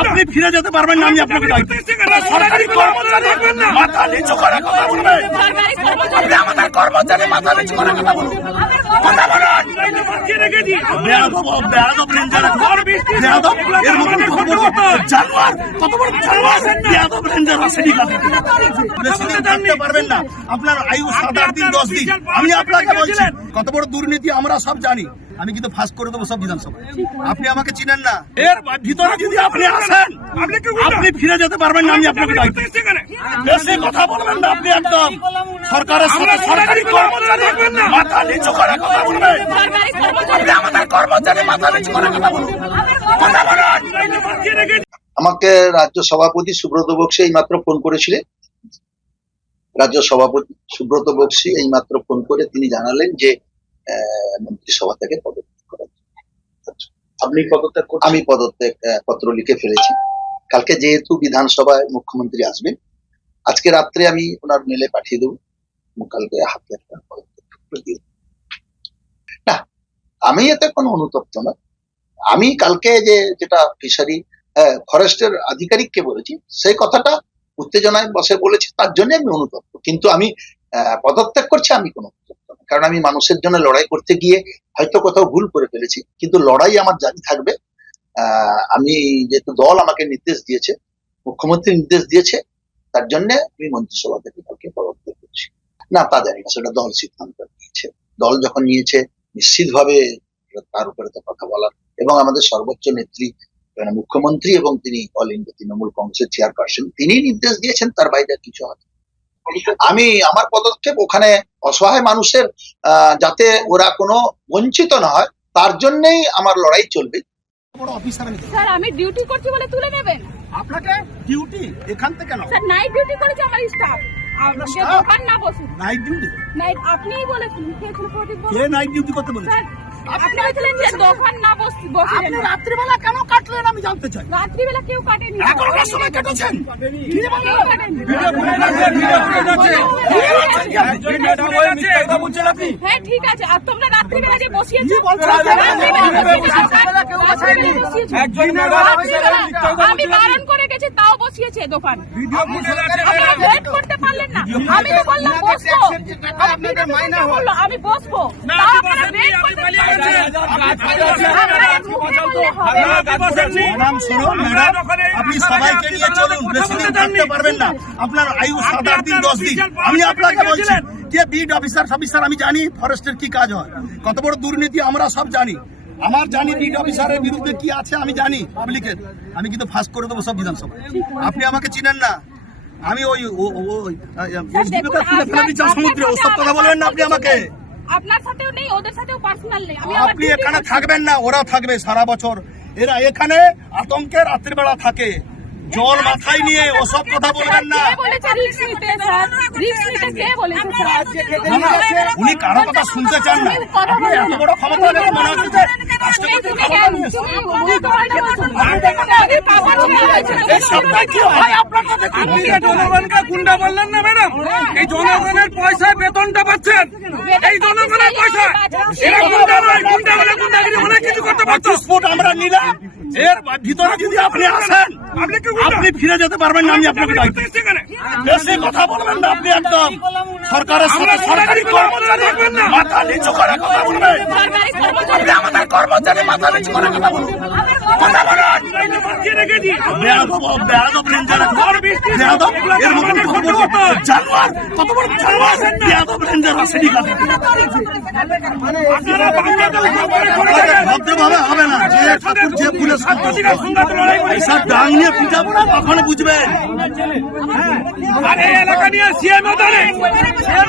আপনি ফিরে যেতে পারবেন না আমি আপনাকে সরকারি কর্মচারী মাথা নিচু করে কথা বলবেন আপনি আমাদের কর্মচারী মাথা নিচু করে কথা বলুন। কথা আপনার আয়ু সাত আট দিন দশ দিন। আমি আপনাকে বলছি কত বড় দুর্নীতি আমরা সব জানি। আমি কিন্তু ফাঁস করে দেবো সব বিধানসভা আপনি আমাকে চিনেন না। এর ভিতরে যদি আপনি আসেন আপনি ফিরে যেতে পারবেন না আমি আপনাকে বেশি কথা বলবেন না আপনি একদম। সরকারের সাথে সরকারি কর্মচারী মাথা নিচু করে কথা বলবেন। সরকারি কর্মচারী আপনি আমাদের কর্মচারী মাথা নিচু করে কথা বলুন। কথা বলুন। আমাকে রাজ্য সভাপতি সুব্রত বক্সি এইমাত্র ফোন করেছিলেন। রাজ্য সভাপতি সুব্রত বক্সি এইমাত্র ফোন করে তিনি জানালেন যে মন্ত্রিসভা থেকে পদত্যাগ করা আপনি পদত্যাগ আমি পদত্যাগ পত্র লিখে ফেলেছি। কালকে যেহেতু বিধানসভায় মুখ্যমন্ত্রী আসবেন আজকে রাত্রে আমি ওনার মেলে পাঠিয়ে দেবো। কালকে হাতে দিয়ে না আমি এতে কোনো অনুতপ্ত না। আমি কালকে যে যেটা ফিশারি ফরেস্টের আধিকারিককে বলেছি সেই কথাটা উত্তেজনায় বসে বলেছি তার জন্য আমি অনুতপ্ত। কিন্তু আমি আহ, পদত্যাগ করছি আমি কোনো কারণ আমি মানুষের জন্য লড়াই করতে গিয়ে হয়তো কোথাও ভুল করে ফেলেছি। কিন্তু লড়াই আমার জারি থাকবে। আমি যেহেতু দল আমাকে নির্দেশ দিয়েছে, মুখ্যমন্ত্রী নির্দেশ দিয়েছে, তার জন্য আমি মন্ত্রিসভা থেকে কালকে পদত্যাগ করছি। না, তা জানি না, সেটা দল সিদ্ধান্ত নিয়েছে। দল যখন নিয়েছে, নিশ্চিতভাবে তার উপরে তো কথা বলার। এবং আমাদের সর্বোচ্চ নেত্রী মানে মুখ্যমন্ত্রী এবং তিনি অল ইন্ডিয়া তৃণমূল কংগ্রেসের চেয়ারপারসন তিনি নির্দেশ দিয়েছেন, তার বাইরে কিছু হয় আমি আমার পদক্ষেপ ওখানে অসহায় মানুষের যাতে ওরা কোনো বঞ্চিত না হয় তার জন্যই আমার লড়াই চলবে। অফিসার আমি স্যার আমি ডিউটি করছি বলে তুলে নেবেন? আপনাকে ডিউটি এখান থেকে না স্যার নাইট ডিউটি করেছে আমার স্টাফ দোকান না বসুন নাইট ডিউটি নাইট আপনিই বলেছেন। কে নাইট ডিউটি করতে বলেছে? স্যার আপনি বলছিলেন যে দোকান না বসি বসে আপনি রাত্রিবেলা কেন কাটলেন আমি জানতে চাই। রাত্রিবেলা কেউ কাটেনি। এগারোটার সময় কেটেছেন। কি কেউ বললেন? কাটেনি। হ্যাঁ ঠিক আছে। আর তোমরা রাত্রিবেলা যে বসিয়েছো বলছো? বসিয়েছো। রাত্রিবেলা আপনি সবাইকে নিয়ে চলুন থাকতে পারবেন না আপনার আয়ু সাত আট দিন দশ দিন আমি আপনাকে বলছি যে বিড অফিসার অফিসার আমি জানি, ফরেস্টের কি কাজ হয়। কত বড় দুর্নীতি, আমরা সব জানি। আমার জানি বিড অফিসারের বিরুদ্ধে কি আছে আমি জানি পাবলিকের। আমি কিন্তু ফাঁস করে দেবো সব বিধানসভা আপনি আমাকে চিনেন না। আমি ওই সমুদ্রে। ওসব কথা বলবেন না আপনি আমাকে। আপনার সাথেও নেই ওদের সাথেও পার্সোনাল নেই। আপনি এখানে থাকবেন না ওরা থাকবে সারা বছর। এরা এখানে আতঙ্কে রাত্রিবেলা থাকে। জল মাথায় নিয়ে ওসব কথা বলবেন না, উনি কারও কথা শুনতে চান না। আপনি এত বড় ক্ষমতা মনে হচ্ছে হয় গুন্ডা বললেন না ম্যাডাম এই জনগণের পয়সায় বেতনটা পাচ্ছেন এই জনগণের পয়সা এরা গুন্ডা নয় গুন্ডা হলে গুন্ডাগিরি অনেক কিছু করতে পারছ স্পোর্ট আমরা নিলাম এর ভিতরে যদি আপনি আসেন আপনি কি গুন্ডা? আপনি ফিরে যেতে পারবেন না আমি আপনাকে দিচ্ছি। বেশি কথা বলবেন না আপনি একদম। সরকারের সাথে সরকারি কর্মচারী মাথা নিচু করে কথা বলবেন। আপনি আমাদের কর্মচারী মাথা নিচু করে কথা বলুন। কথা বলুন। জানোয়ার কত বড় জানোয়ার বেয়াদব রেঞ্জার আসেনি ভদ্রভাবে হবে না যে ঠাকুর যে ফুলের এইসব ডাং নিয়ে পিটাবো না তখন বুঝবেন আর এই এলাকা নিয়ে সিএম ধরে সিএম